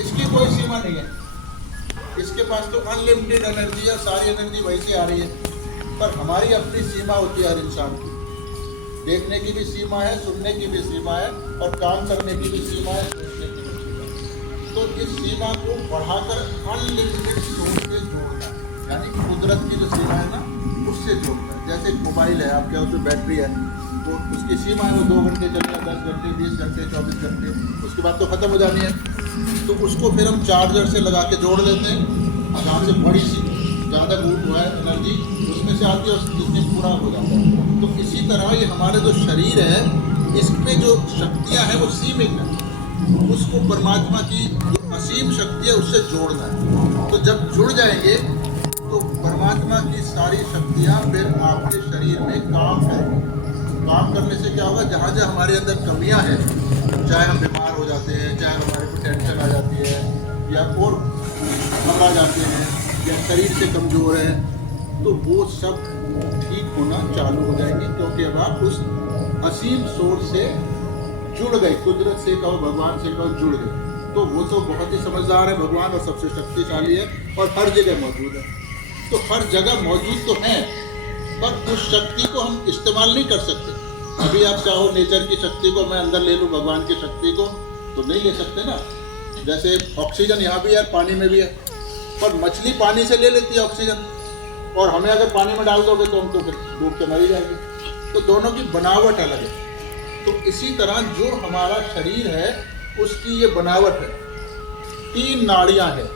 इसकी कोई सीमा नहीं है, इसके पास तो अनलिमिटेड एनर्जी है, सारी एनर्जी वहीं से आ रही है। पर हमारी अपनी सीमा होती है हर इंसान की, देखने की भी सीमा है, सुनने की भी सीमा है, और काम करने की भी सीमा है, सोचने की भी सीमा है। तो इस सीमा को बढ़ाकर अनलिमिटेड सोर्स से जोड़ना, यानी कुदरत की जो सीमा है ना उससे जोड़ना। जैसे एक मोबाइल है आपके, उसमें बैटरी है, तो उसकी सीमा है वो 2 घंटे चलेगा, 10 घंटे, 20 घंटे, 24 घंटे, उसके बाद तो ख़त्म हो जानी है। तो उसको फिर हम चार्जर से लगा के जोड़ लेते हैं, जहाँ से बड़ी सी ज़्यादा वोल्ट हुआ है एनर्जी उसमें से आती है, उसमें पूरा हो जाता है। तो इसी तरह ये हमारे जो शरीर है इसमें जो शक्तियाँ हैं वो सीमित है, उसको परमात्मा की जो असीम शक्ति है उससे जोड़ना है। तो जब जुड़ जाएंगे तो परमात्मा की सारी शक्तियाँ फिर आपके शरीर में काम करेंगी। काम करने से क्या होगा, जहाँ जहाँ हमारे अंदर कमियाँ हैं, चाहे हम बीमार हो जाते हैं, चाहे हमारे को टेंशन आ जाती है, या और घबरा जाते हैं, या शरीर से कमज़ोर है, तो वो सब ठीक होना चालू हो जाएंगे, क्योंकि अब आप उस असीम सोर्स से जुड़ गए, कुदरत से कहो, भगवान से कहो, जुड़ गए। तो वो तो बहुत ही समझदार है भगवान, और सबसे शक्तिशाली है, और हर जगह मौजूद है। तो हर जगह मौजूद तो है, पर उस शक्ति को हम इस्तेमाल नहीं कर सकते। अभी आप चाहो नेचर की शक्ति को मैं अंदर ले लूँ, भगवान की शक्ति को, तो नहीं ले सकते ना। जैसे ऑक्सीजन यहाँ भी है, पानी में भी है, पर मछली पानी से ले लेती है ऑक्सीजन, और हमें अगर पानी में डाल दोगे तो हम तो फिर डूब के मर ही जाएंगे। तो दोनों की बनावट अलग है। तो इसी तरह जो हमारा शरीर है उसकी ये बनावट है, 3 नाड़ियाँ हैं,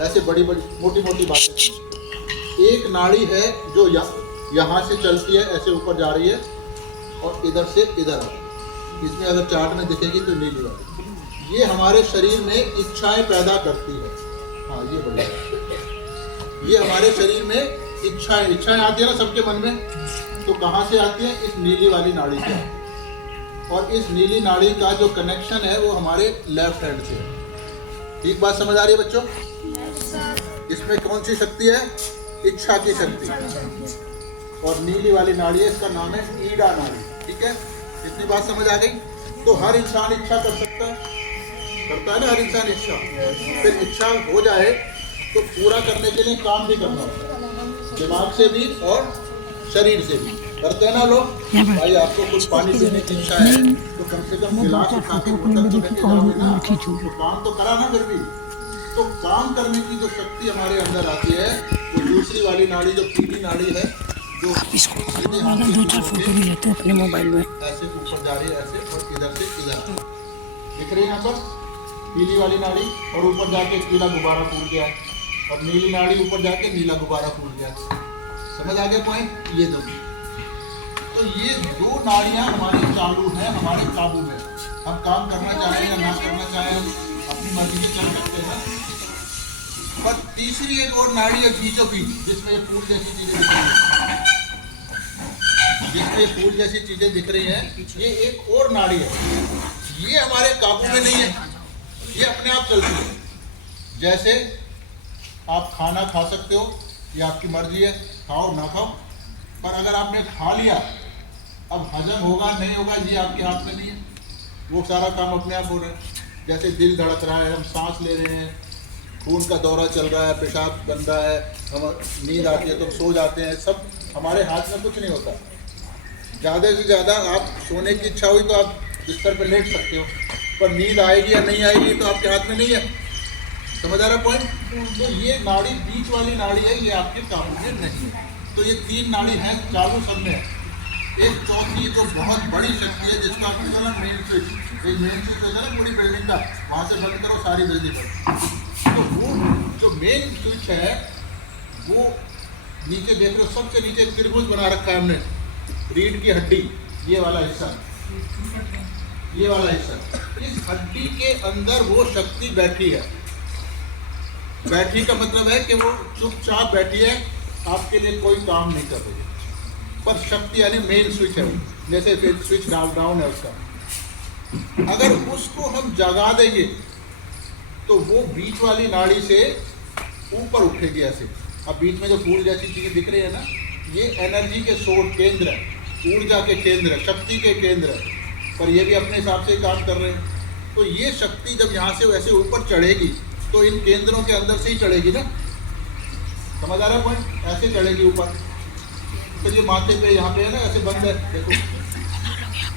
ऐसे बड़ी बड़ी मोटी मोटी बातें। एक नाड़ी है जो यहाँ से चलती है, ऐसे ऊपर जा रही है, और इधर से इधर आ रही है। इसमें अगर चार्ट में दिखेगी तो नीली वाली, ये हमारे शरीर में इच्छाएं पैदा करती है। हाँ ये बढ़िया, ये हमारे शरीर में इच्छाएं आती है ना सबके मन में, तो कहाँ से आती है, इस नीली वाली नाड़ी से। और इस नीली नाड़ी का जो कनेक्शन है वो हमारे लेफ्ट हैंड से है। ठीक बात समझ आ रही है बच्चों? इसमें कौन सी शक्ति है, इच्छा की शक्ति, और नीली वाली नाड़ी है, इसका नाम है ईड़ा नाड़ी। ठीक है, इतनी बात समझ आ गई? तो हर इंसान इच्छा कर सकता है, करता है ना हर इंसान इच्छा। फिर इच्छा हो जाए तो पूरा करने के लिए काम भी करना होता है, दिमाग से भी और शरीर से भी। करते हैं ना लोग। भाई आपको कुछ पानी पीने की इच्छा है तो कम से कम गिलास उठा के बोतल तो लेके जाओगे ना, तो काम तो करा ना फिर भी। तो काम करने की जो शक्ति हमारे अंदर आती है वो दूसरी वाली नाड़ी, जो पीली नाड़ी है, जो इसको 2-4 फोटो भी लेते हैं अपने मोबाइल में, ऐसे ऊपर जा रही है, ऐसे, और इधर से इधर दिख रही है यहाँ पर पीली वाली नाड़ी, और ऊपर जाके पीला गुब्बारा फूल गया, और नीली नाड़ी ऊपर जाके नीला गुब्बारा फूल गया। समझ आ गया पॉइंट? ये दो, तो ये 2 नाड़ियाँ हमारी चालू हैं, हमारे काबू में। हम काम करना चाहें या ना करना चाहें, अपनी मर्जी से कर सकते हैं। पर तीसरी एक और नाड़ी है बीचों बीच, जिसमें फूल जैसी चीजें दिख रही हैं, जिसमें फूल जैसी चीजें दिख रही हैं, ये एक और नाड़ी है। ये हमारे काबू में नहीं है, ये अपने आप चलती है। जैसे आप खाना खा सकते हो, ये आपकी मर्जी है, खाओ ना खाओ, पर अगर आपने खा लिया, अब हजम होगा नहीं होगा ये आपके हाथ में नहीं है, वो सारा काम अपने आप हो रहा है। जैसे दिल धड़क रहा है, हम सांस ले रहे हैं, खून का दौरा चल रहा है, पेशाब बन रहा है, हम नींद आती है तो सो जाते हैं, सब हमारे हाथ में कुछ नहीं होता। ज़्यादा से ज़्यादा आप सोने की इच्छा हुई तो आप बिस्तर पर लेट सकते हो, पर नींद आएगी या नहीं आएगी तो आपके हाथ में नहीं है। समझ आ रहा पॉइंट? तो ये नाड़ी बीच वाली नाड़ी है, ये आपके काबू में नहीं है। तो ये 3 नाड़ी हैं, चालू सब में है। एक चौथी जो बहुत बड़ी शक्ति है, जिसका मेन स्विच, मेन स्विच होता है ना पूरी बिल्डिंग का, वहाँ से बंद करो सारी बिजली पर। तो वो जो मेन स्विच है वो नीचे देख रहे हो, सबसे नीचे त्रिभुज बना रखा है हमने, रीढ़ की हड्डी, ये वाला हिस्सा, ये वाला हिस्सा, इस हड्डी के अंदर वो शक्ति बैठी है। बैठी का मतलब है कि वो चुपचाप बैठी है, आपके लिए कोई काम नहीं कर रही है, पर शक्ति यानी मेन स्विच है, जैसे स्विच डाउन है उसका। अगर उसको हम जगा देंगे तो वो बीच वाली नाड़ी से ऊपर उठेगी ऐसे। अब बीच में जो फूल जैसी चीज़ें दिख रही है ना, ये एनर्जी के सोर्स, केंद्र है, ऊर्जा के केंद्र है, शक्ति के केंद्र है, पर ये भी अपने हिसाब से काम कर रहे हैं। तो ये शक्ति जब यहाँ से वैसे ऊपर चढ़ेगी तो इन केंद्रों के अंदर से ही चढ़ेगी ना, समझ आ रहा है पॉइंट? ऐसे चढ़ेगी ऊपर। फिर ये माथे पे यहाँ पे है ना, ऐसे बंद है, देखो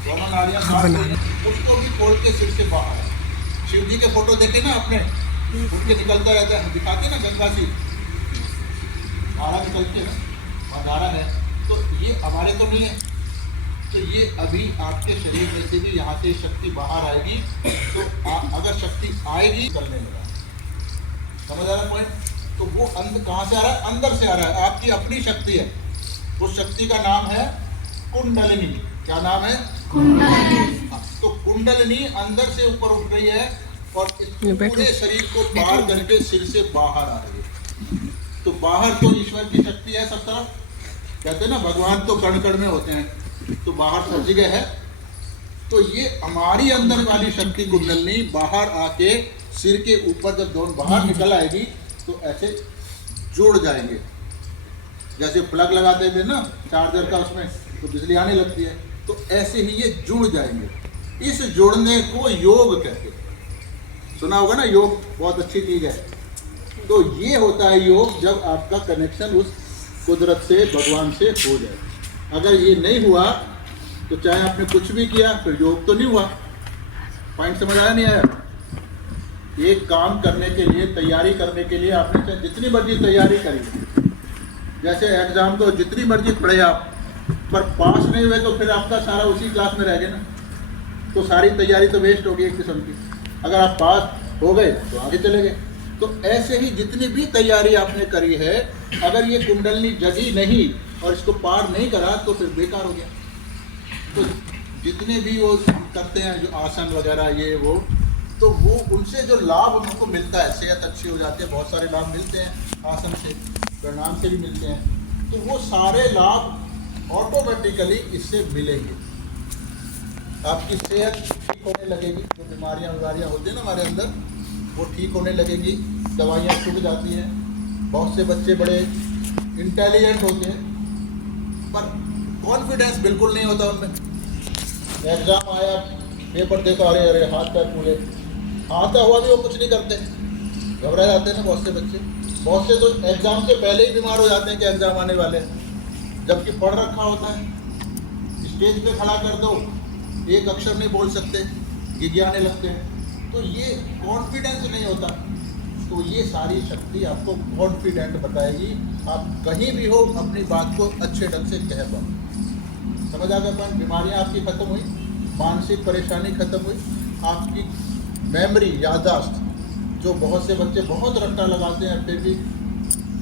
रोमन नाड़ियाँ, उसको भी खोल के सिर से बाहर। शिव जी के फोटो देखे ना आपने, उठ के निकलता रहता है, दिखाते ना गंगा जी धारा निकलती है ना, और धारा है। तो ये हमारे तो नहीं है, तो ये अभी आपके शरीर में से भी यहाँ से शक्ति बाहर आएगी। तो अगर शक्ति आएगी चलने लगा, समझ आ रहा है पॉइंट? तो वो अंदर कहाँ से आ रहा है? अंदर से आ रहा है, आपकी अपनी शक्ति है। उस शक्ति का नाम है कुंडलिनी। क्या नाम है? कुंडलिनी। तो कुंडलिनी अंदर से ऊपर उठ रही है और इस पूरे शरीर को पार करके सिर से बाहर आ रही है। तो बाहर तो ईश्वर की शक्ति है सब तरफ, कहते हैं ना भगवान तो कण कण में होते हैं, तो बाहर सब जगह है। तो ये हमारी अंदर वाली शक्ति कुंडलिनी बाहर आके सिर के ऊपर जब दोनों बाहर निकल आएगी तो ऐसे जुड़ जाएंगे। जैसे प्लग लगाते थे ना चार्जर का, उसमें तो बिजली आने लगती है, तो ऐसे ही ये जुड़ जाएंगे। इस जुड़ने को योग कहते हैं, सुना होगा ना, योग बहुत अच्छी चीज है। तो ये होता है योग, जब आपका कनेक्शन उस कुदरत से, भगवान से हो जाए। अगर ये नहीं हुआ तो चाहे आपने कुछ भी किया, फिर योग तो नहीं हुआ। पॉइंट समझ आया नहीं आया? एक काम करने के लिए, तैयारी करने के लिए आपने चाहे जितनी मर्जी तैयारी करी, जैसे एग्जाम को जितनी मर्जी पढ़े आप, पर पास नहीं हुए तो फिर आपका सारा उसी क्लास में रह गया ना, तो सारी तैयारी तो वेस्ट होगी एक किस्म की। अगर आप पास हो गए तो आगे चले गए। तो ऐसे ही जितनी भी तैयारी आपने करी है, अगर ये कुंडलिनी जगी नहीं और इसको पार नहीं करा तो फिर बेकार हो गया। तो जितने भी वो करते हैं जो आसन वगैरह ये वो, तो वो उनसे जो लाभ उनको मिलता है, सेहत अच्छी हो जाती है, बहुत सारे लाभ मिलते हैं आसन से, प्रणाम से भी मिलते हैं। तो वो सारे लाभ ऑटोमेटिकली इससे मिलेंगे। आपकी सेहत ठीक होने लगेगी, जो बीमारियां होती हैं ना हमारे अंदर, वो ठीक होने लगेगी, दवाइयाँ छूट जाती हैं। बहुत से बच्चे बड़े इंटेलिजेंट होते हैं पर कॉन्फिडेंस बिल्कुल नहीं होता उनमें। एग्ज़ाम आया, पेपर देखा, अरे अरे हाथ पैर फूले, आता हुआ भी वो कुछ नहीं करते, घबरा जाते हैं ना बहुत से बच्चे। बहुत से तो एग्ज़ाम से पहले ही बीमार हो जाते हैं कि एग्ज़ाम आने वाले हैं, जबकि पढ़ रखा होता है। स्टेज पे खड़ा कर दो, एक अक्षर नहीं बोल सकते, गिड़गिड़ाने लगते हैं। तो ये कॉन्फिडेंस नहीं होता। तो ये सारी शक्ति आपको कॉन्फिडेंट बताएगी, आप कहीं भी हो अपनी बात को अच्छे ढंग से कह पाओ। समझ आ गया? बीमारियाँ आपकी खत्म हुई, मानसिक परेशानी खत्म हुई, आपकी मेमोरी, याददाश्त, जो बहुत से बच्चे बहुत रट्टा लगाते हैं फिर भी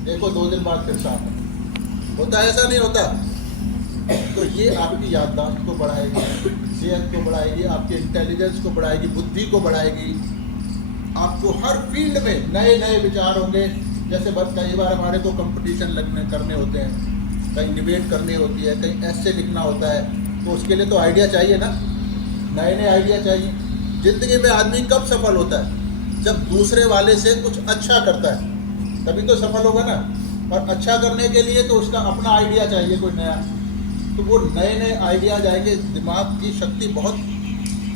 देखो 2 दिन बाद फिर साफ होता है, ऐसा नहीं होता। तो ये आपकी याददाश्त को बढ़ाएगी, सेहत को बढ़ाएगी, आपके इंटेलिजेंस को बढ़ाएगी, बुद्धि को बढ़ाएगी। आपको हर फील्ड में नए नए विचार होंगे। जैसे कई बार हमारे को कंपटीशन करने होते हैं, कहीं डिबेट करनी होती है, कहीं ऐसे लिखना होता है, तो उसके लिए तो आइडिया चाहिए ना, नए नए आइडिया चाहिए। ज़िंदगी में आदमी कब सफल होता है? जब दूसरे वाले से कुछ अच्छा करता है, तभी तो सफल होगा ना। और अच्छा करने के लिए तो उसका अपना आइडिया चाहिए कोई नया, तो वो नए नए आइडियाज आएंगे। दिमाग की शक्ति बहुत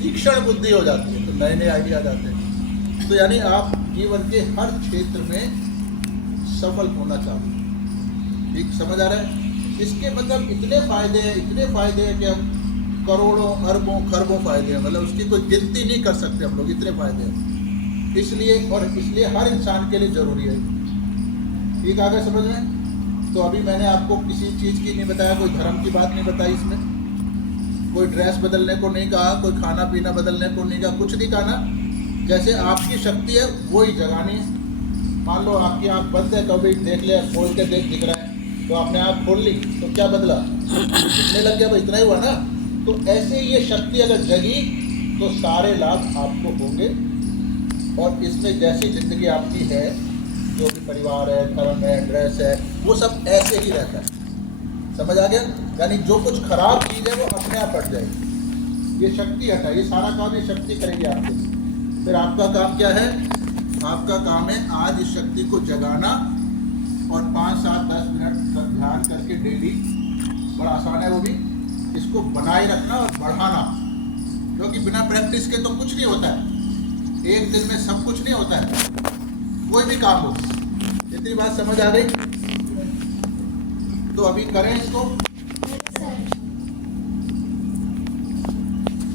तीक्ष्ण बुद्धि हो जाती है, तो नए नए आइडियाज आते हैं। तो यानी आप जीवन के हर क्षेत्र में सफल होना चाहते हैं, ठीक समझ आ रहा है? इसके मतलब इतने फ़ायदे हैं कि हम करोड़ों अरबों खरबों फ़ायदे हैं, मतलब उसकी कोई गिनती नहीं कर सकते हम लोग, इतने फ़ायदे हैं। इसलिए हर इंसान के लिए ज़रूरी है। ठीक आ गया समझ में? तो अभी मैंने आपको किसी चीज़ की नहीं बताया, कोई धर्म की बात नहीं बताई इसमें, कोई ड्रेस बदलने को नहीं कहा, कोई खाना पीना बदलने को नहीं कहा, कुछ नहीं कहा ना। जैसे आपकी शक्ति है वही जगानी है। मान लो आपकी आँख बंद है, कभी देख लिया, खोल के दिख रहा है, तो आपने आँख खोल ली तो क्या बदला? दिखने लग गया, भाई इतना ही हुआ ना। तो ऐसे ये शक्ति अगर जगी तो सारे लाभ आपको होंगे। और इसमें जैसी ज़िंदगी आपकी है, जो भी परिवार है, धर्म है, ड्रेस है, वो सब ऐसे ही रहता है। समझ आ गया? यानी जो कुछ खराब चीज़ है वो अपने आप हट जाएगी। ये शक्ति हटा, ये सारा काम ये शक्ति करेगी आपके। फिर आपका काम क्या है? आपका काम है आज इस शक्ति को जगाना और 5, 7, 10 मिनट तक ध्यान करके डेली, बड़ा आसान है वो भी, इसको बनाए रखना और बढ़ाना। क्योंकि बिना प्रैक्टिस के तो कुछ नहीं होता है। एक दिन में सब कुछ नहीं होता है, कोई भी काम हो। इतनी बात समझ आ गई? तो अभी करें इसको।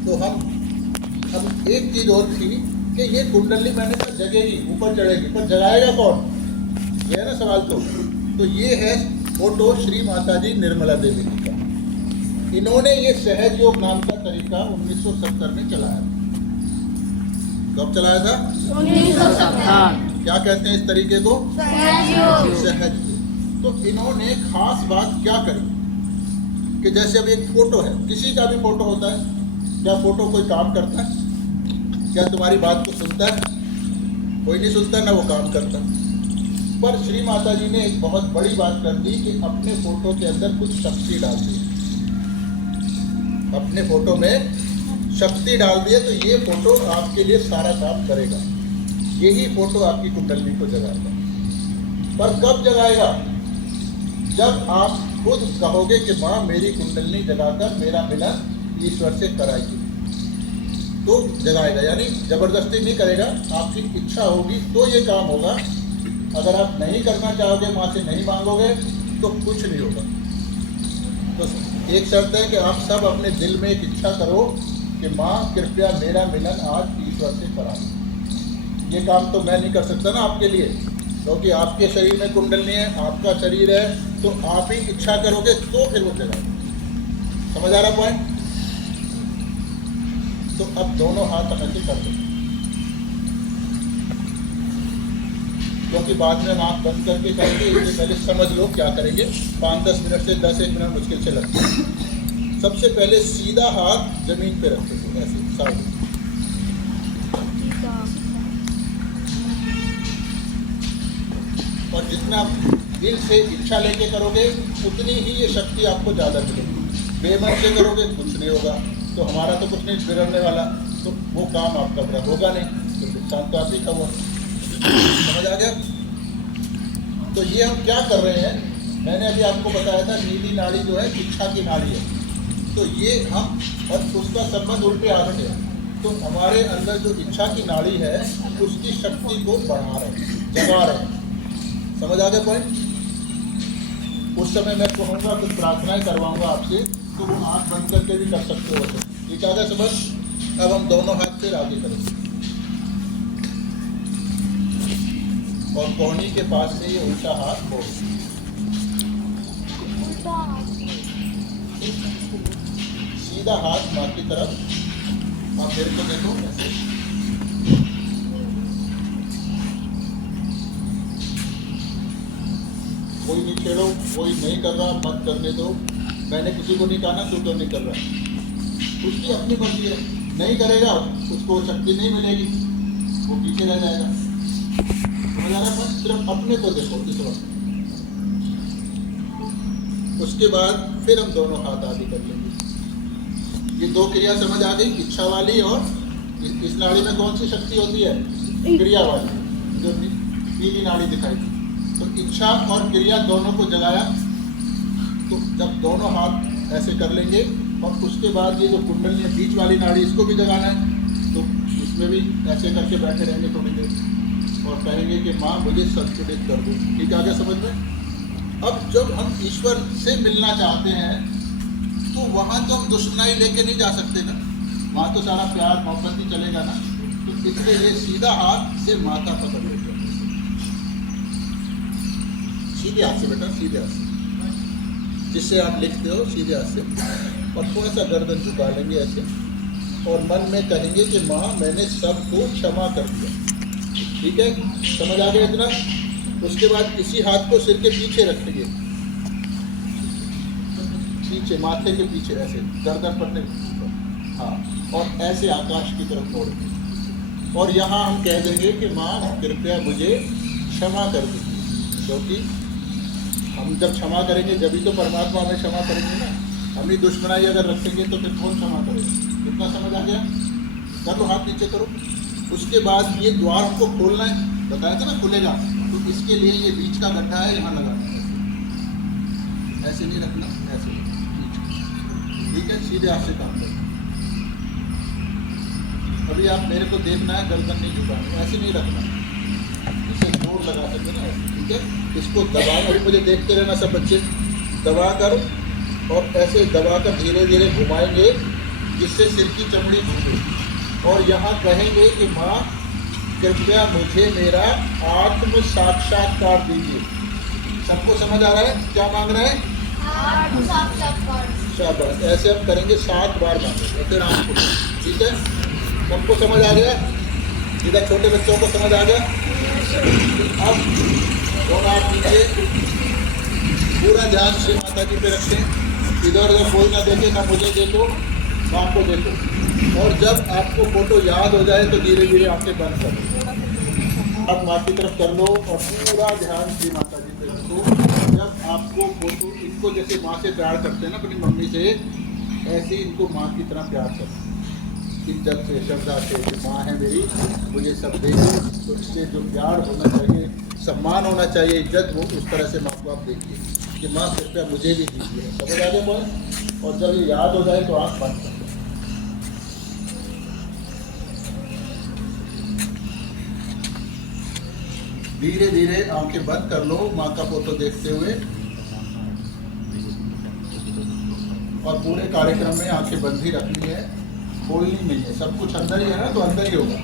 तो हम एक चीज और थी कि ये कुंडली मैंने कहा जगेगी, ऊपर चढ़ेगी, पर जगाएगा कौन, ये है ना सवाल। तो ये है फोटो श्री माता जी निर्मला देवी जी का। इन्होंने ये सहज योग नाम का तरीका 1970 में चलाया। कब चलाया था? 1970। क्या कहते हैं इस तरीके को? सहज योग। तो इन्होंने खास बात क्या करी कि जैसे अब एक फोटो है, किसी का भी फोटो होता है, क्या फोटो कोई काम करता है? क्या तुम्हारी बात को सुनता है? कोई नहीं सुनता, ना वो काम करता। पर श्री माता जी ने एक बहुत बड़ी बात कर दी कि अपने फोटो के अंदर कुछ शक्ति डाल दी। अपने फोटो में शक्ति डाल दिए तो ये फोटो आपके लिए सारा काम करेगा। यही फोटो आपकी कुंडली को जगाएगा। पर कब जगाएगा? जब आप खुद कहोगे कि माँ मेरी कुंडली जगाकर मेरा मिलन ईश्वर से कराएगी, तो जगाएगा। यानी जबरदस्ती नहीं करेगा, आपकी इच्छा होगी तो ये काम होगा। अगर आप नहीं करना चाहोगे, माँ से नहीं मांगोगे, तो कुछ नहीं होगा। तो एक शर्त है कि आप सब अपने दिल में एक इच्छा करो कि माँ कृपया मेरा मिलन आज ईश्वर से करा दो। ये काम तो मैं नहीं कर सकता ना आपके लिए, क्योंकि आपके शरीर में कुंडली है, आपका शरीर है, तो आप ही इच्छा करोगे तो फिर वो जगाएगा। समझ आ रहा पॉइंट? तो अब दोनों हाथ हम ऐसे कर दें, क्योंकि बाद में हम आँख बंद करके करेंगे। इससे पहले समझ लो क्या करेंगे। 5-10 मिनट से 10-1 मिनट मुश्किल से लगते हैं। सबसे पहले सीधा हाथ जमीन पे रखो, ऐसे साइड। और जितना दिल से इच्छा लेके करोगे उतनी ही ये शक्ति आपको ज़्यादा मिलेगी। बेमन से करोगे कुछ नहीं होगा। तो हमारा तो कुछ नहीं बिगड़ने वाला, तो वो काम आपका बुरा होगा नहीं, तो नुकसान तो आप ही का हुआ। समझ आ गया? तो ये हम क्या कर रहे हैं, मैंने अभी आपको बताया था नीली नाड़ी जो है इच्छा की नाड़ी है। तो ये हम और उसका संबंध उल्टे हाथ से है। तो हमारे अंदर जो इच्छा की नाड़ी है उसकी शक्ति को बढ़ा रहे हैं, जगा रहे हैं। समझ आ गया पॉइंट? उस समय मैं कहूँगा कुछ प्रार्थनाएं करवाऊंगा आपसे, तो वो आँख बंद करके भी कर सकते हो। ठीक आ गया समझ? अब हम दोनों हाथ से आगे करेंगे और कोहनी के पास से ये उल्टा हाथ हो, सीधा हाथ माँ की तरफ। आप मेरे को देखो ऐसे। कोई नहीं छेड़ो, कोई नहीं कर रहा मत करने दो। मैंने किसी को नहीं कहा ना तू तो नहीं कर रहा, उसकी अपनी मर्जी है। नहीं करेगा उसको शक्ति नहीं मिलेगी, वो पीछे रह जाएगा। समझ आ रहा है? सिर्फ अपने को देखो इस वक्त। उसके बाद फिर हम दोनों हाथ आगे कर लेंगे। ये दो क्रिया समझ आ गई, इच्छा वाली और इस नाड़ी में कौन सी शक्ति होती है? क्रिया वाली, जो पीली नाड़ी दिखाई थी। तो इच्छा और क्रिया दोनों को जगाया। तो जब दोनों हाथ ऐसे कर लेंगे और उसके बाद ये जो कुंडली है बीच वाली नाड़ी, इसको भी जगाना है। तो इसमें भी ऐसे करके बैठे रहेंगे थोड़ी देर और कहेंगे कि माँ मुझे संतुलित कर दो। ठीक आ गया समझ में? अब जब हम ईश्वर से मिलना चाहते हैं तो वहाँ तो हम दुश्मनाई लेके नहीं जा सकते ना, वहाँ तो सारा प्यार मोहब्बत ही चलेगा ना। तो इसलिए ये सीधा हाथ से माथा पकड़ लेते हैं, सीधे हाथ से बेटा, सीधे हाथ से, जिससे आप लिखते हो सीधे हाथ से। और थोड़ा सा गर्दन झुका लेंगे ऐसे और मन में कहेंगे कि माँ मैंने सबको क्षमा कर दिया। ठीक है, समझ आ गया इतना? उसके बाद इसी हाथ को सिर के पीछे रखेंगे, पीछे माथे के पीछे ऐसे, गर्दन पर नहीं, हाँ, और ऐसे आकाश की तरफ मोड़ेंगे। और यहाँ हम कह देंगे कि माँ कृपया मुझे क्षमा कर दीजिए, क्योंकि हम जब क्षमा करेंगे जब ही तो परमात्मा हमें क्षमा करेंगे ना। हम ही दुश्मनाई अगर रखेंगे तो फिर कौन क्षमा करेगा? कितना समझ आ गया? कर लो, हाथ नीचे करो। उसके बाद ये द्वार को खोलना है, बताया था ना खुलेगा। तो इसके लिए ये बीच का गड्ढा है, यहाँ लगाना है। ऐसे नहीं रखना, ऐसे। ठीक है, सीधे हाथ से काम करो। अभी आप मेरे को देखना है, गर्दन नहीं झुकानी, ऐसे नहीं रखना, इसे जोर लगा सके ना, ठीक है। इसको दबा, अभी मुझे देखते रहना सब बच्चे, दबा कर और ऐसे दबा कर धीरे धीरे घुमाएंगे जिससे सिर की चमड़ी झुके, और यहाँ कहेंगे कि माँ कृपया मुझे मेरा आत्म साक्षात्कार दीजिए। सबको समझ आ रहा है क्या मांग रहे हैं? शाबाश, ऐसे हम करेंगे 7 बार मांगेंगे, फिर आपको, ठीक है। सबको समझ आ गया? इधर छोटे बच्चों को समझ आ गया? अब दोनों आप लीजिए, पूरा ध्यान श्री माता जी पे रखें, इधर उधर कोई ना देखे, ना मुझे देखो ना आपको देखो, और जब आपको फोटो याद हो जाए तो धीरे धीरे आंखें बंद करो, अब माँ की तरफ कर लो और पूरा ध्यान श्री माता जी पे रखो। जब आपको फोटो, इनको जैसे माँ से प्यार करते हैं ना अपनी मम्मी से, ऐसे ही इनको माँ की तरह प्यार करो, इज्जत से, श्रद्धा से कि माँ है मेरी, मुझे सब देगी, तो इससे जो प्यार होना चाहिए, सम्मान होना चाहिए, इज्जत, वो उस तरह से माँ को आप देखिए कि माँ कृपया मुझे भी दीजिए। समझ आ गया बोल? और जब ये याद हो जाए तो आँख बंद कर। धीरे धीरे आंखें बंद कर लो माँ का फोटो देखते हुए, और पूरे कार्यक्रम में आंखें बंद ही रखनी है, खोलनी नहीं है, सब कुछ अंदर ही है ना, तो अंदर ही होगा।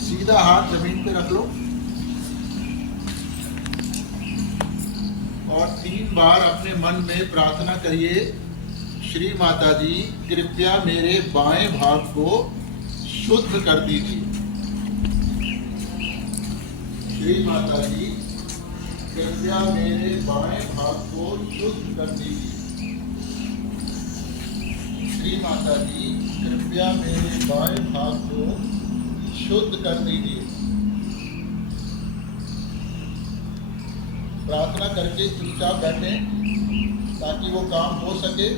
सीधा हाथ जमीन पे रख लो और 3 बार अपने मन में प्रार्थना करिए, श्री माता जी कृपया मेरे बाएं भाग को शुद्ध कर दीजिए। श्री माता जी कृपया मेरे बाएं भाग को शुद्ध कर दीजिए। श्री माता जी कृपया मेरे बाएं भाग को शुद्ध कर दीजिए। प्रार्थना करके चुपचाप बैठें ताकि वो काम हो सके।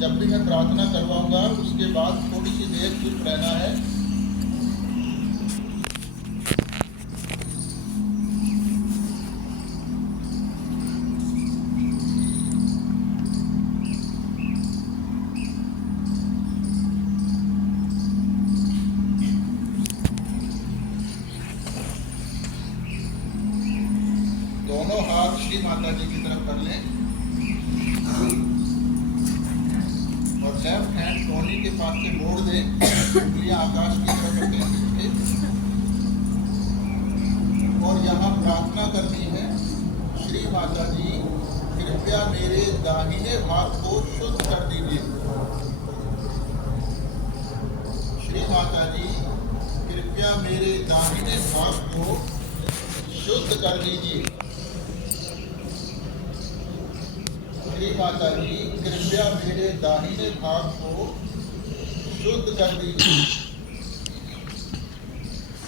जब भी मैं प्रार्थना करवाऊंगा उसके बाद थोड़ी सी देर चुप रहना है। दोनों हाथ श्री माता जी की तरफ कर लें और लेफ्ट हैंड टोनी के पास से मोड़ दें, उंगलियां आकाश की तरफ रखें, और यहाँ प्रार्थना करनी है, श्री माता जी कृपया मेरे दाहिने भाग को शुद्ध कर दीजिए। श्री माता जी कृपया मेरे दाहिने भाग को शुद्ध कर दीजिए। श्री माता जी कृपया मेरे दाहिने भाग को शुद्ध कर दीजिए।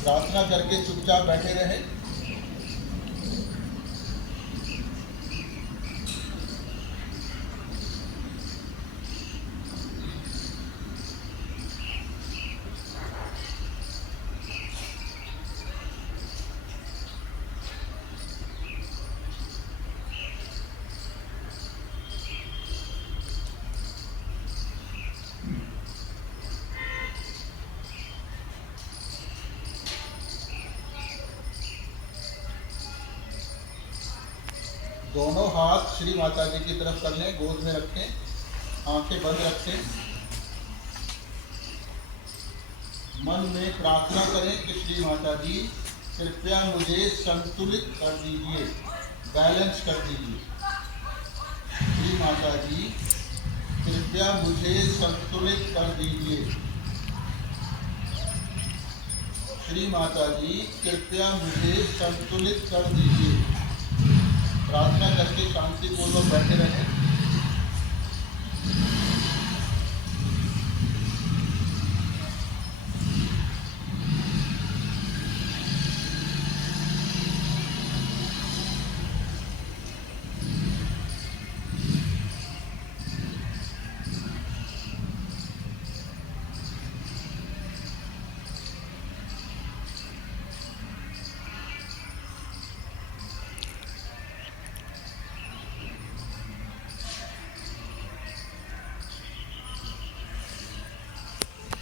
प्रार्थना करके चुपचाप बैठे रहें। दोनों हाथ श्री माता जी की तरफ कर लें, गोद में रखें, आंखें बंद रखें। मन में प्रार्थना करें कि श्री माता जी कृपया मुझे संतुलित कर दीजिए, बैलेंस कर दीजिए। श्री माता जी कृपया मुझे संतुलित कर दीजिए। श्री माता जी कृपया मुझे संतुलित कर दीजिए। प्रार्थना करके शांतिपूर्वक बैठे रहें।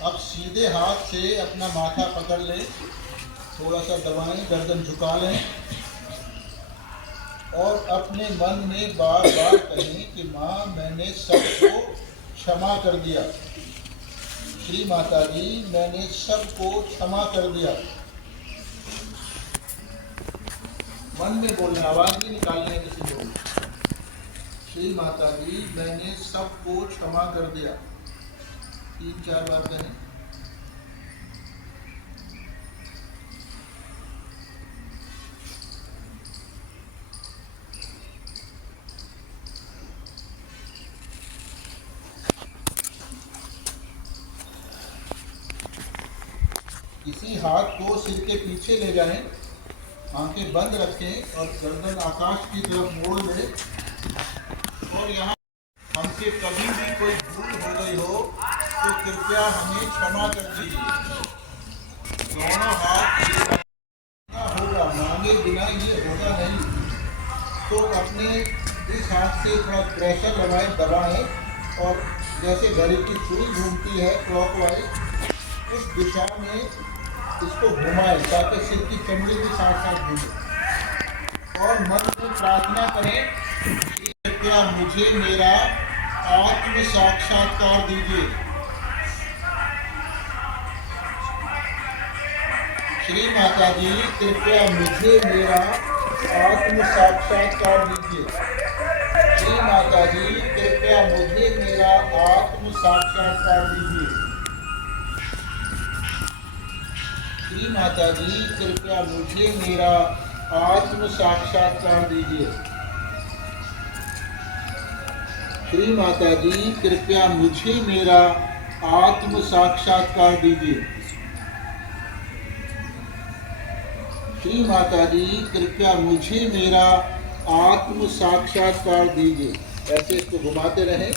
अब सीधे हाथ से अपना माथा पकड़ लें, थोड़ा सा दबाएं, गर्दन झुका लें और अपने मन में बार बार कहें कि माँ मैंने सबको क्षमा कर दिया। श्री माता जी मैंने सबको क्षमा कर दिया। मन में बोलना, आवाज नहीं निकालनी है किसी को। श्री माता जी मैंने सबको क्षमा कर दिया। 3-4 बार कहें। किसी हाथ को सिर के पीछे ले जाएं, आंखें बंद रखें और गर्दन आकाश की तरफ मोड़ लें और यहाँ हमसे कभी भी कोई भूल हो गई हो तो कृपया हमें क्षमा कर दीजिए। दोनों हाथ होगा, मांगे बिना ये होगा नहीं। तो अपने इस हाथ से थोड़ा प्रेशर लगाएं, दबाएं और जैसे घड़ी की सुई घूमती है क्लॉकवाइज, उस दिशा में इसको घुमाएं ताकि सिर की चमड़ी भी साथ साथ घूमे और मन में प्रार्थना करें कि कृपया मुझे मेरा आत्म साक्षात्कार दीजिए। श्री माता जी कृपया मुझे मेरा आत्म साक्षात्कार दीजिए। श्री माता जी कृपया मुझे मेरा आत्म साक्षात्कार दीजिए। श्री माता जी कृपया मुझे मेरा आत्म साक्षात्कार दीजिए। श्री माता जी कृपया मुझे मेरा आत्म साक्षात्कार दीजिए। श्री माता जी कृपया मुझे मेरा आत्म साक्षात्कार दीजिए। ऐसे इसको घुमाते रहें।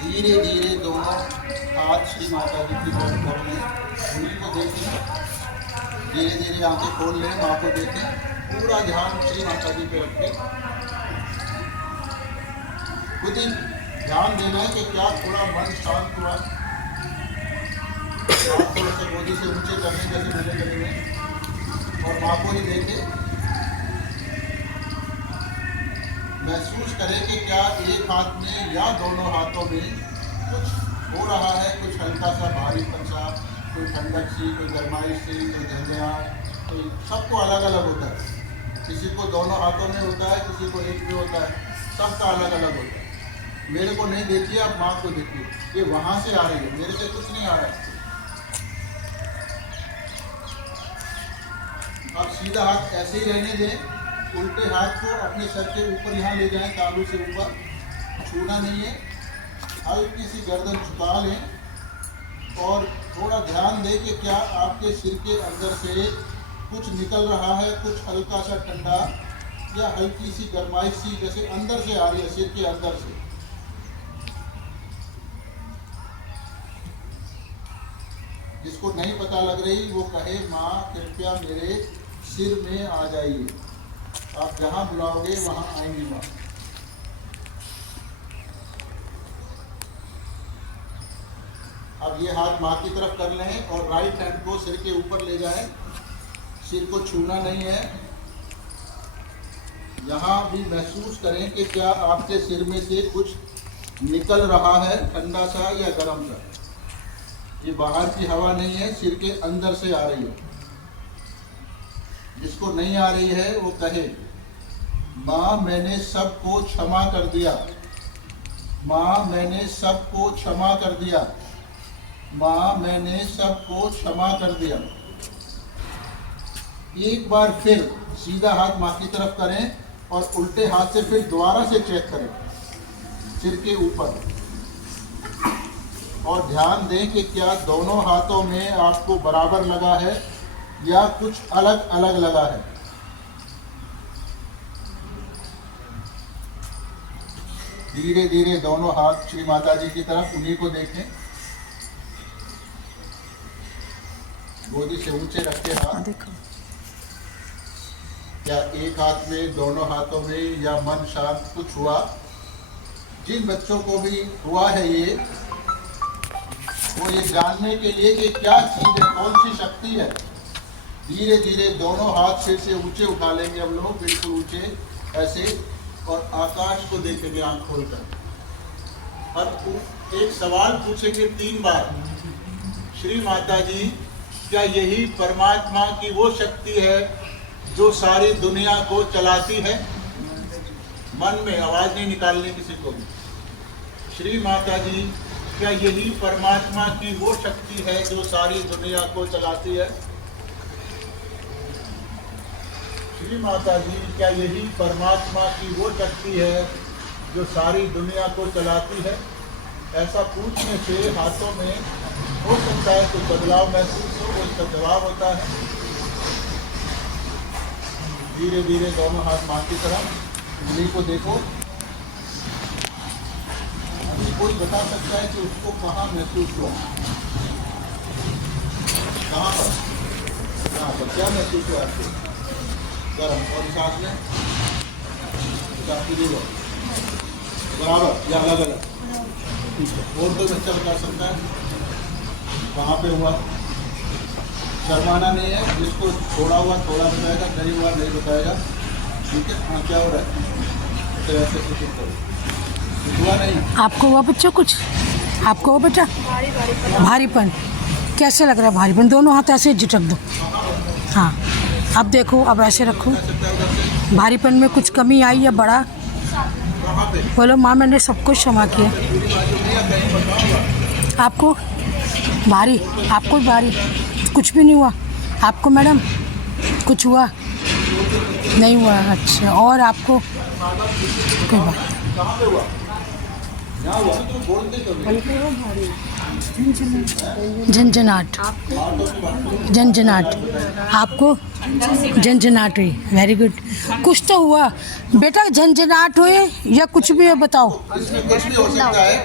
धीरे धीरे दोनों हाथ श्री माता जी की तरफ कर लें, उन्हीं को देखें। धीरे धीरे आंखें खोल लें, माँ को देखें, पूरा ध्यान श्री माता जी पे रखें। खुद ही ध्यान देना है कि क्या थोड़ा मन शांत हुआ, हाथ थोड़ा सा गोदी से ऊंचे करने जैसे मैंने करे हुए और माँ को ही देखें। महसूस करें कि क्या एक हाथ में या दोनों हाथों में कुछ हो रहा है, कुछ हल्का सा भारीपन सा, कोई ठंडक सी, कोई गर्माइश सी, कोई झंझनाहट। तो सबको अलग अलग होता है। किसी को दोनों हाथों में होता है, किसी को एक में होता है, सबका अलग अलग होता है। मेरे को नहीं देखिए, आप माँ को देखिए, ये वहाँ से आ रही है, मेरे से कुछ नहीं आ रहा है। आप सीधा हाथ ऐसे ही रहने दें, उल्टे हाथ को अपने सर के ऊपर यहाँ ले जाएं, तालू से ऊपर, छूना नहीं है। हल्की सी गर्दन झुका लें और थोड़ा ध्यान दें कि क्या आपके सिर के अंदर से कुछ निकल रहा है, कुछ हल्का सा ठंडा या हल्की सी गर्माइश सी जैसे अंदर से आ रही है, सिर के अंदर से। जिसको नहीं पता लग रही वो कहे माँ कृपया मेरे सिर में आ जाइए। आप जहाँ बुलाओगे वहाँ आएंगी माँ। अब ये हाथ माँ की तरफ कर लें और राइट हैंड को सिर के ऊपर ले जाएं। सिर को छूना नहीं है। यहाँ भी महसूस करें कि क्या आपके सिर में से कुछ निकल रहा है, ठंडा सा या गर्म सा। ये बाहर की हवा नहीं है, सिर के अंदर से आ रही है। जिसको नहीं आ रही है वो कहे माँ मैंने सबको क्षमा कर दिया। माँ मैंने सबको क्षमा कर दिया। माँ मैंने सबको क्षमा कर दिया। एक बार फिर सीधा हाथ माँ की तरफ करें और उल्टे हाथ से फिर दोबारा से चेक करें सिर के ऊपर और ध्यान दें कि क्या दोनों हाथों में आपको बराबर लगा है या कुछ अलग अलग लगा है। धीरे धीरे दोनों हाथ श्री माता जी की तरफ, उन्हीं को देखें। गोदी से ऊंचे रखे हाथ। देखो या एक हाथ में, दोनों हाथों में, या मन शांत कुछ हुआ? जिन बच्चों को भी हुआ है ये, वो ये जानने के लिए कि क्या चीज है, कौन सी शक्ति है। धीरे धीरे दोनों हाथ फिर से ऊंचे उठा लेंगे हम लोग, बिल्कुल ऊंचे ऐसे, और आकाश को देखेंगे आंख खोलकर। और एक सवाल पूछेंगे 3 बार, श्री माता जी क्या यही परमात्मा की वो शक्ति है जो सारी दुनिया को चलाती है? मन में आवाज नहीं निकालनी किसी को भी। श्री माता जी क्या यही परमात्मा की वो शक्ति है जो सारी दुनिया को चलाती है? श्री माता जी क्या यही परमात्मा की वो शक्ति है जो सारी दुनिया को चलाती है? ऐसा पूछने से हाथों में हो सकता है कुछ बदलाव महसूस हो, उसका जवाब होता है। धीरे धीरे दोनों हाथ मां की तरफ, उंगली को देखो। अभी कोई बता सकता है कि उसको कहाँ महसूस हुआ? कहाँ पर क्या महसूस हुआ आपको? गर्म। और सांस में बराबर या अलग अलग? ठीक है। और कोई बच्चा बता सकता है कहाँ पे हुआ? शर्माना नहीं है, जिसको थोड़ा हुआ थोड़ा बताएगा, नहीं हुआ नहीं बताएगा। ठीक है। हाँ, क्या हो रहा है? फिर ऐसे कुछ करो, हुआ नहीं। आपको हुआ बच्चा कुछ? आपको हुआ बेटा? भारीपन। कैसे लग रहा है भारीपन? दोनों हाथ ऐसे झटक दो। हाँ, अब देखो, अब ऐसे रखो। भारीपन में कुछ कमी आई या बढ़ा? बोलो माँ मैंने सब कुछ क्षमा किया। आपको भारी? आपको भारी कुछ भी नहीं हुआ? आपको मैडम कुछ हुआ? नहीं हुआ। अच्छा, और आपको कोई बात? झंझनाहट। झंझनाहट। आपको झंझनाहट हुई? Very good. कुछ तो हुआ बेटा, झंझनाहट हुई या कुछ भी है बताओ। कुछ भी हो सकता है।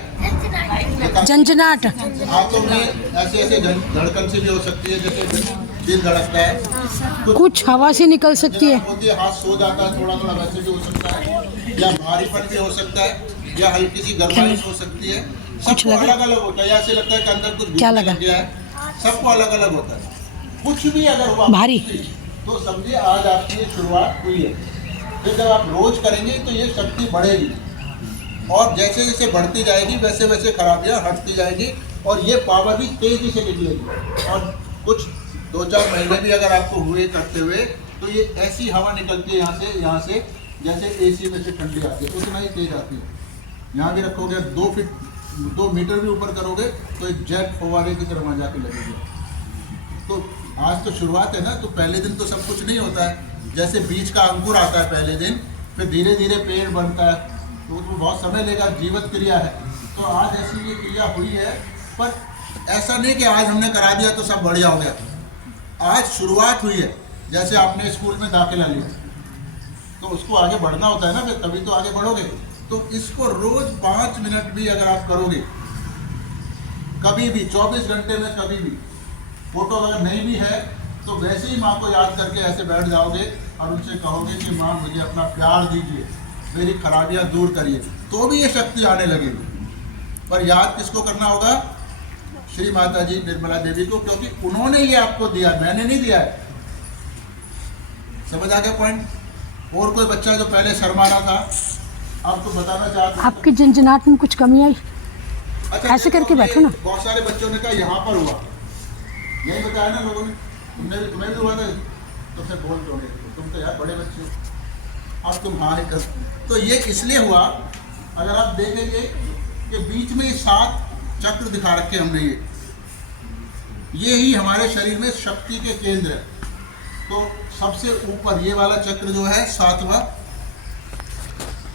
झंझनाहट हाथों में ऐसे ऐसे धड़कन से भी हो सकती है, जैसे दिल धड़कता है। कुछ हवा से निकल सकती है। होती है, हाथ सो जाता है थोड़ा थोड़ा, वैसे भी हो सकता है। या भारीपन भी हो सकता है, या हल्की सी गर्माइश हो सकती है। सबको अलग अलग होता है। ऐसे लगता है कि अंदर कुछ क्या लगा? गया है। सबको अलग अलग होता है। कुछ भी अगर हुआ भारी, तो समझिए आज आपकी ये शुरुआत हुई है। फिर जब आप रोज करेंगे तो ये शक्ति बढ़ेगी, और जैसे जैसे बढ़ती जाएगी वैसे वैसे खराबियां हटती जाएगी, और ये पावर भी तेजी से निकलेगी। और कुछ 2-4 महीने भी अगर आपको हुए करते हुए, तो ये ऐसी हवा निकलती है यहाँ से जैसे एसी में से ठंडी आती है, उतना ही तेज आती है। यहाँ भी रखोगे 2 मीटर भी ऊपर करोगे तो एक जेट फव्वारे की तरह वहाँ जाके लगेगी। तो आज तो शुरुआत है ना, तो पहले दिन तो सब कुछ नहीं होता है। जैसे बीज का अंकुर आता है पहले दिन, फिर धीरे धीरे पेड़ बनता है, तो उसमें बहुत समय लेगा, जीवित क्रिया है। तो आज ऐसी ये क्रिया हुई है, पर ऐसा नहीं कि आज हमने करा दिया तो सब बढ़िया हो गया। आज शुरुआत हुई है। जैसे आपने स्कूल में दाखिला लिया तो उसको आगे बढ़ना होता है ना, फिर तभी तो आगे बढ़ोगे। तो इसको रोज 5 मिनट भी अगर आप करोगे, कभी भी 24 घंटे में कभी भी, फोटो अगर नहीं भी है तो वैसे ही माँ को याद करके ऐसे बैठ जाओगे और उनसे कहोगे कि माँ मुझे अपना प्यार दीजिए, मेरी खराबियाँ दूर करिए, तो भी ये शक्ति आने लगेगी। पर याद किसको करना होगा? श्री माता जी निर्मला देवी को, क्योंकि उन्होंने ये आपको दिया, मैंने नहीं दिया है। समझ आ गया पॉइंट? और कोई बच्चा जो पहले शर्मा रहा था, आप तो बताना चाहते हैं? आपकी झंझनाहट में कुछ कमी आई? अच्छा, ऐसे करके बैठो ना। बहुत सारे बच्चों ने कहा यहाँ पर हुआ, यही बताया ना लोगों ने। तुम्हें भी हुआ था, तो फिर बोल दो, तुम तो यार बड़े बच्चे हो, अब तुम हाँ ही कर। तो ये इसलिए हुआ, अगर आप देखेंगे कि बीच में 7 चक्र दिखा रखे हमने, ये ही हमारे शरीर में शक्ति के केंद्र है। तो सबसे ऊपर ये वाला चक्र जो है 7वां,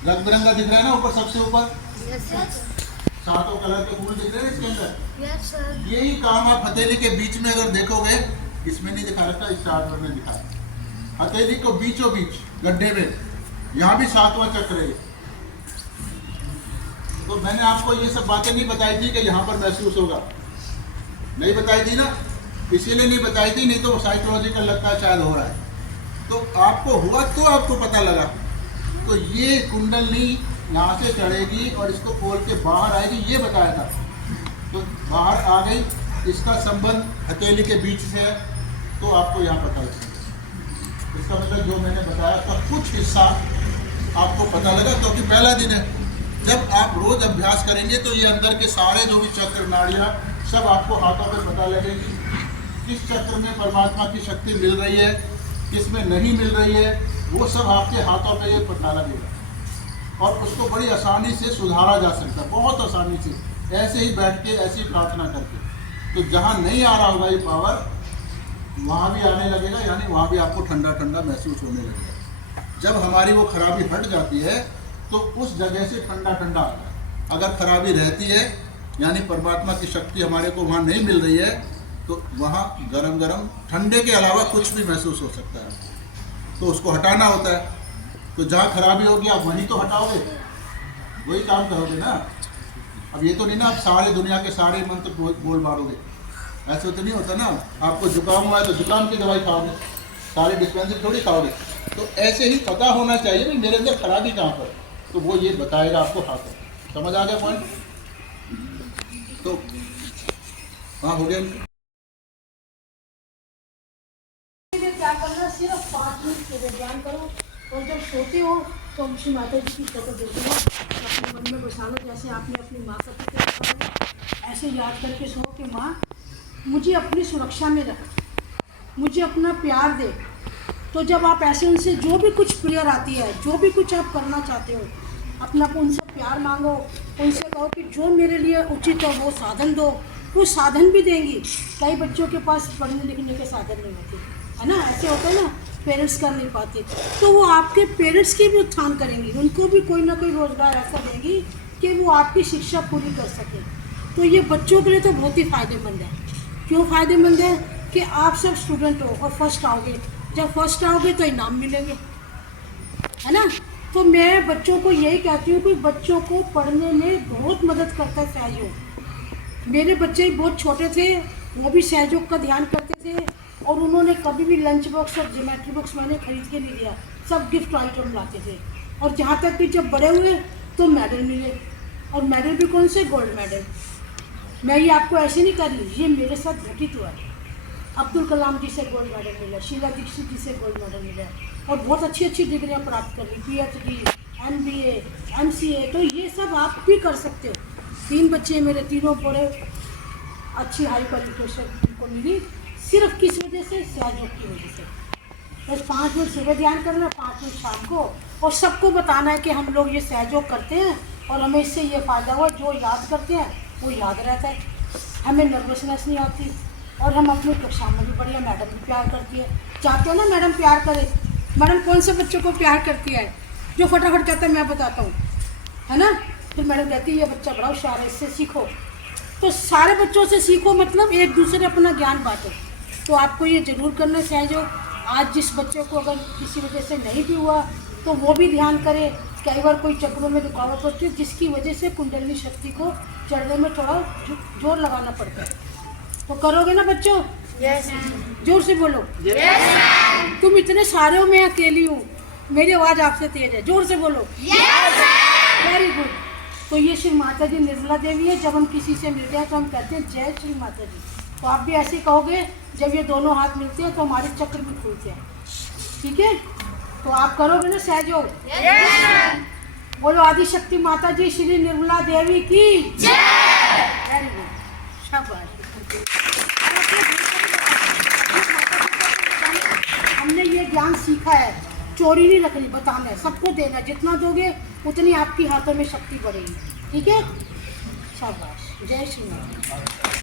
रंग बिरंगा दिख रहा है ना ऊपर, सबसे ऊपर 7 कलर के फूल दिख रहे हैं इसके अंदर। यही काम आप हथेली के बीच में अगर देखोगे, इसमें नहीं दिखा रखा, इस चार्ट में दिखा है। हथेली को बीचों बीच गड्ढे में, यहाँ भी 7वां चक्र है। तो मैंने आपको ये सब बातें नहीं बताई थी कि यहाँ पर महसूस होगा, नहीं बताई थी ना, इसीलिए नहीं बताई थी, नहीं तो साइकोलॉजिकल लगता है शायद हो रहा है। तो आपको हुआ तो आपको पता लगा। तो ये कुंडलनी यहाँ से चढ़ेगी और इसको खोल के बाहर आएगी, ये बताया था। तो बाहर आ गई, इसका संबंध हथेली के बीच से है, तो आपको यहाँ पता लगेगा। इसका मतलब जो मैंने बताया था कुछ हिस्सा आपको पता लगा, क्योंकि पहला दिन है। जब आप रोज अभ्यास करेंगे तो ये अंदर के सारे जो भी चक्र नाड़ियाँ सब आपको हाथों पे पता लगेगी, किस चक्र में परमात्मा की शक्ति मिल रही है, किस में नहीं मिल रही है, वो सब आपके हाथों पे ये पता लगेगा। और उसको बड़ी आसानी से सुधारा जा सकता है, बहुत आसानी से, ऐसे ही बैठ के, ऐसी प्रार्थना करके। तो जहाँ नहीं आ रहा होगा ये पावर, वहाँ भी आने लगेगा, यानी वहाँ भी आपको ठंडा ठंडा महसूस होने लगेगा। जब हमारी वो खराबी हट जाती है तो उस जगह से ठंडा ठंडा आता है। अगर खराबी रहती है, यानी परमात्मा की शक्ति हमारे को वहाँ नहीं मिल रही है, तो वहाँ गरम गरम ठंडे के अलावा कुछ भी महसूस हो सकता है। तो उसको हटाना होता है। तो जहाँ खराबी होगी आप वहीं तो हटाओगे, वही काम करोगे ना। अब ये तो नहीं ना आप सारे दुनिया के सारे मंत्र बोल मारोगे, ऐसे तो नहीं होता ना। आपको जुकाम हुआ है तो जुकाम की दवाई खाओगे, सारे डिस्पेंसरी थोड़ी खाओगे। तो ऐसे ही पता होना चाहिए कि मेरे अंदर खराबी कहाँ पर, तो वो ये बताएगा आपको हाथों। समझ आ गया पॉइंट? तो हाँ, हो गया। क्या करना, सिर्फ 5 मिनट के लिए ध्यान करो। और जब सोते हो तो श्री माता जी की फोटो देखो, अपने मन में बसा लो, जैसे आपने अपनी माँ का चित्र रखा है, ऐसे याद करके सो कि माँ मुझे अपनी सुरक्षा में रख, मुझे अपना प्यार दे। तो जब आप ऐसे उनसे जो भी कुछ प्रेयर आती है, जो भी कुछ आप करना चाहते हो, अपना उनसे प्यार मांगो, उनसे कहो कि जो मेरे लिए उचित हो वो साधन दो। वो साधन भी देंगी। कई बच्चों के पास पढ़ने लिखने के साधन नहीं होते, है ना, ऐसे होता है ना, पेरेंट्स कर नहीं पाते, तो वो आपके पेरेंट्स की भी उत्थान करेंगी, उनको भी कोई ना कोई रोज़गार ऐसा देंगी कि वो आपकी शिक्षा पूरी कर सके। तो ये बच्चों के लिए तो बहुत ही फ़ायदेमंद है। क्यों फ़ायदेमंद है कि आप सब स्टूडेंट हो और फर्स्ट आओगे, जब फर्स्ट आओगे तो इनाम मिलेंगे, है ना। तो मैं बच्चों को यही कहती हूँ कि बच्चों को पढ़ने में बहुत मदद करता है सहयोग। मेरे बच्चे बहुत छोटे थे, वो भी सहयोग का ध्यान करते थे, और उन्होंने कभी भी लंच बॉक्स और ज्योमेट्री बॉक्स मैंने खरीद के नहीं दिया, सब गिफ्ट आइटम लाते थे। और जहाँ तक कि जब बड़े हुए तो मेडल मिले, और मेडल भी कौन से, गोल्ड मेडल। मैं ये आपको ऐसे नहीं कर रही, ये मेरे साथ घटित हुआ है। अब्दुल कलाम जी से गोल्ड मेडल मिला, शीला दीक्षित जी से गोल्ड मेडल मिला, और बहुत अच्छी अच्छी डिग्रियाँ प्राप्त कर ली, PhD, MBA, MCA। तो ये सब आप भी कर सकते हो। 3 बच्चे मेरे, तीनों बड़े अच्छी हाई क्वालिफिकेशन को मिली, सिर्फ किस वजह से, सहयोग की वजह से। बस 5 मिनट सुबह ध्यान करना, 5 मिनट शाम को, और सबको बताना है कि हम लोग ये सहयोग करते हैं और हमें इससे ये फ़ायदा हुआ। जो याद करते हैं वो याद रहता है, हमें नर्वसनेस नहीं आती, और हम अपनी कक्षा में भी बढ़िया, मैडम भी प्यार करती है। चाहते हो ना मैडम प्यार करे? मैडम कौन से बच्चों को प्यार करती है? जो फटाफट कहता है मैं बताता हूँ, है ना। फिर मैडम कहती है ये बच्चा बड़ा होशियार है, इससे सीखो। तो सारे बच्चों से सीखो, मतलब एक दूसरे अपना ज्ञान बांटो। तो आपको ये ज़रूर करना चाहिए। आज जिस बच्चे को अगर किसी वजह से नहीं भी हुआ तो वो भी ध्यान करे। कई बार कोई चक्रों में रुकावट होती है, जिसकी वजह से कुंडली शक्ति को चढ़ने में थोड़ा जोर लगाना पड़ता है। तो करोगे ना बच्चों? यस। जोर से बोलो। यस। तुम इतने सारे हो, मैं अकेली हूँ, मेरी आवाज़ आपसे तेज है, जोर से बोलो। यस। Very good. तो ये श्री माता जी निर्मला देवी है। जब हम किसी से मिलते हैं तो हम कहते हैं जय श्री माता जी। तो आप भी ऐसे ही कहोगे, जब ये दोनों हाथ मिलते हैं तो हमारे चक्र भी खुलते हैं, ठीक है। तो आप करोगे ना सहयोग? यस। बोलो आदि शक्ति माता जी श्री निर्मला देवी की जय। वेरी गुड, शाबाश। हमने ये ज्ञान सीखा है, चोरी नहीं रखनी, बताना है, सबको देना है। जितना दोगे उतनी आपकी हाथों में शक्ति बढ़ेगी, ठीक है। शाबाश, जय श्री राम।